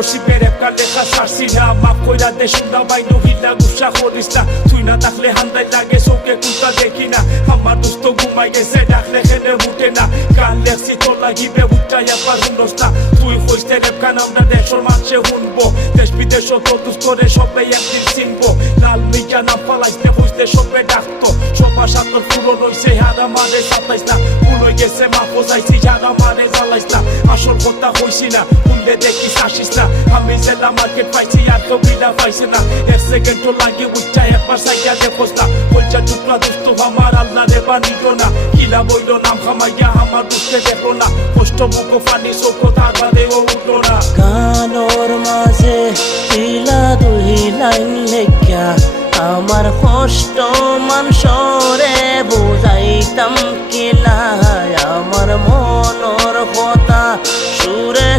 নসিবের একটা লেখা সারছি না মাফ কইরা দে শুননা ভাই নহিলা গুসা করিস না তুই না থাকলে হান্দাই লাগে চোখে কুত্তা দেখি না আমার দোস্ত ঘুমাই গেছে ডাকলে খেলে উঠে না গান লেখছি তোর লাগিবে উঠাই একবার শুনস না তুই কইতে রেপকান আমরা দেশের মানুষে শুনবো দেশ বিদেশ প্রদুষ করে সবাই একদিন চিনবো লাল মিয়া নাম পালাইতে হইতে সবে ডাকতো সবার সাথে পুরো রইছে হারা মানে সাতাইস না ভুল হয়ে গেছে মা বোঝাইছি হারা মানে জ্বালাইস না আসল কথা হইছি না শুনলে দেখিস আসিস না আমি জেলা মার্কেট পাইছি আর কেউ বিনা পাইছে না এক সেকেন্ড লাগে উঠা একবার সাইয়া দেখোস না বলছা টুকরা দুষ্ট আমার আল্লাহ রে বানিত না কিলা বইল নাম খামাইয়া আমার দুষ্টে দেখো না কষ্ট মুখ ফানি চোখ তার বাদেও উঠলো না গানোর মাঝে তিলা দুই লাইন লেখা আমার কষ্ট মানুষরে বুঝাইতাম কিলা আমার মনর কথা সুরে